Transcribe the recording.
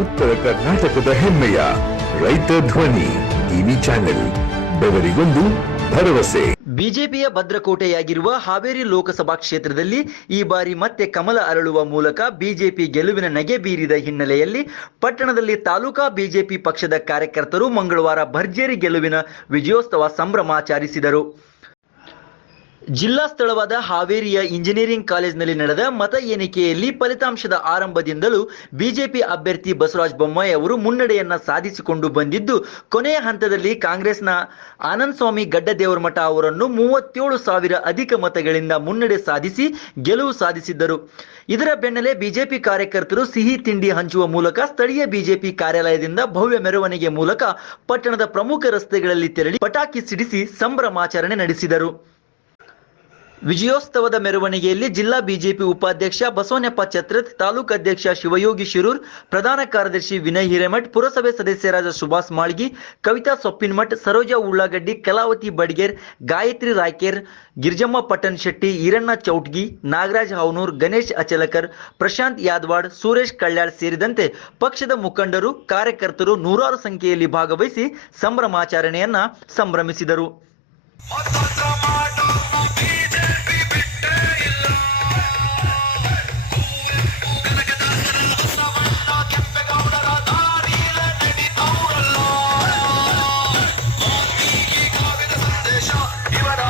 ಉತ್ತರ ಕರ್ನಾಟಕದ ಹೆಮ್ಮೆಯ ರೈತ ಧ್ವನಿ ಟಿವಿ ಚಾನೆಲ್, ಬೆವರಿಗೊಂದು ಭರವಸೆ. ಬಿಜೆಪಿಯ ಭದ್ರಕೋಟೆಯಾಗಿರುವ ಹಾವೇರಿ ಲೋಕಸಭಾ ಕ್ಷೇತ್ರದಲ್ಲಿ ಈ ಬಾರಿ ಮತ್ತೆ ಕಮಲ ಅರಳುವ ಮೂಲಕ ಬಿಜೆಪಿ ಗೆಲುವಿನ ನಗೆ ಬೀರಿದ ಹಿನ್ನೆಲೆಯಲ್ಲಿ ಪಟ್ಟಣದಲ್ಲಿ ತಾಲೂಕಾ ಬಿಜೆಪಿ ಪಕ್ಷದ ಕಾರ್ಯಕರ್ತರು ಮಂಗಳವಾರ ಭರ್ಜರಿ ಗೆಲುವಿನ ವಿಜಯೋತ್ಸವ ಸಂಭ್ರಮಾಚರಿಸಿದರು. ಜಿಲ್ಲಾ ಸ್ಥಳವಾದ ಹಾವೇರಿಯ ಇಂಜಿನಿಯರಿಂಗ್ ಕಾಲೇಜಿನಲ್ಲಿ ನಡೆದ ಮತ ಎಣಿಕೆಯಲ್ಲಿ ಫಲಿತಾಂಶದ ಆರಂಭದಿಂದಲೂ ಬಿಜೆಪಿ ಅಭ್ಯರ್ಥಿ ಬಸವರಾಜ ಬೊಮ್ಮಾಯಿ ಅವರು ಮುನ್ನಡೆಯನ್ನ ಸಾಧಿಸಿಕೊಂಡು ಬಂದಿದ್ದು, ಕೊನೆಯ ಹಂತದಲ್ಲಿ ಕಾಂಗ್ರೆಸ್ನ ಆನಂದ್ ಸ್ವಾಮಿ ಗಡ್ಡದೇವರಮಠ ಅವರನ್ನು ಮೂವತ್ತೇಳು ಸಾವಿರ ಅಧಿಕ ಮತಗಳಿಂದ ಮುನ್ನಡೆ ಸಾಧಿಸಿ ಗೆಲುವು ಸಾಧಿಸಿದ್ದರು. ಇದರ ಬೆನ್ನಲ್ಲೇ ಬಿಜೆಪಿ ಕಾರ್ಯಕರ್ತರು ಸಿಹಿ ತಿಂಡಿ ಹಂಚುವ ಮೂಲಕ ಸ್ಥಳೀಯ ಬಿಜೆಪಿ ಕಾರ್ಯಾಲಯದಿಂದ ಭವ್ಯ ಮೆರವಣಿಗೆ ಮೂಲಕ ಪಟ್ಟಣದ ಪ್ರಮುಖ ರಸ್ತೆಗಳಲ್ಲಿ ತೆರಳಿ ಪಟಾಕಿ ಸಿಡಿಸಿ ಸಂಭ್ರಮಾಚರಣೆ ನಡೆಸಿದರು. ವಿಜಯೋತ್ಸವದ ಮೆರವಣಿಗೆಯಲ್ಲಿ ಜಿಲ್ಲಾ ಬಿಜೆಪಿ ಉಪಾಧ್ಯಕ್ಷ ಬಸವನಪ್ಪ ಛತ್ರತ್ ತಾಲೂಕು ಅಧ್ಯಕ್ಷ ಶಿವಯೋಗಿ ಶಿರೂರ್, ಪ್ರಧಾನ ಕಾರ್ಯದರ್ಶಿ ವಿನಯ್ ಹಿರೇಮಠ್, ಪುರಸಭೆ ಸದಸ್ಯರಾದ ಸುಭಾಷ್ ಮಾಳ್ಗಿ, ಕವಿತಾ ಸೊಪ್ಪಿನಮಠ್, ಸರೋಜಾ ಉಳ್ಳಾಗಡ್ಡಿ, ಕಲಾವತಿ ಬಡ್ಗೇರ್, ಗಾಯತ್ರಿ ರಾಯ್ಕೇರ್, ಗಿರಿಜಮ್ಮ ಪಟ್ಟಣ್ ಶೆಟ್ಟಿ, ಈರಣ್ಣ ಚೌಟ್ಗಿ, ನಾಗರಾಜ್ ಹಾವನೂರ್, ಗಣೇಶ್ ಅಚಲಕರ್, ಪ್ರಶಾಂತ್ ಯಾದವಾಡ್, ಸುರೇಶ್ ಕಳ್ಯಾಳ್ ಸೇರಿದಂತೆ ಪಕ್ಷದ ಮುಖಂಡರು, ಕಾರ್ಯಕರ್ತರು ನೂರಾರು ಸಂಖ್ಯೆಯಲ್ಲಿ ಭಾಗವಹಿಸಿ ಸಂಭ್ರಮಾಚರಣೆಯನ್ನ ಸಂಭ್ರಮಿಸಿದರು. You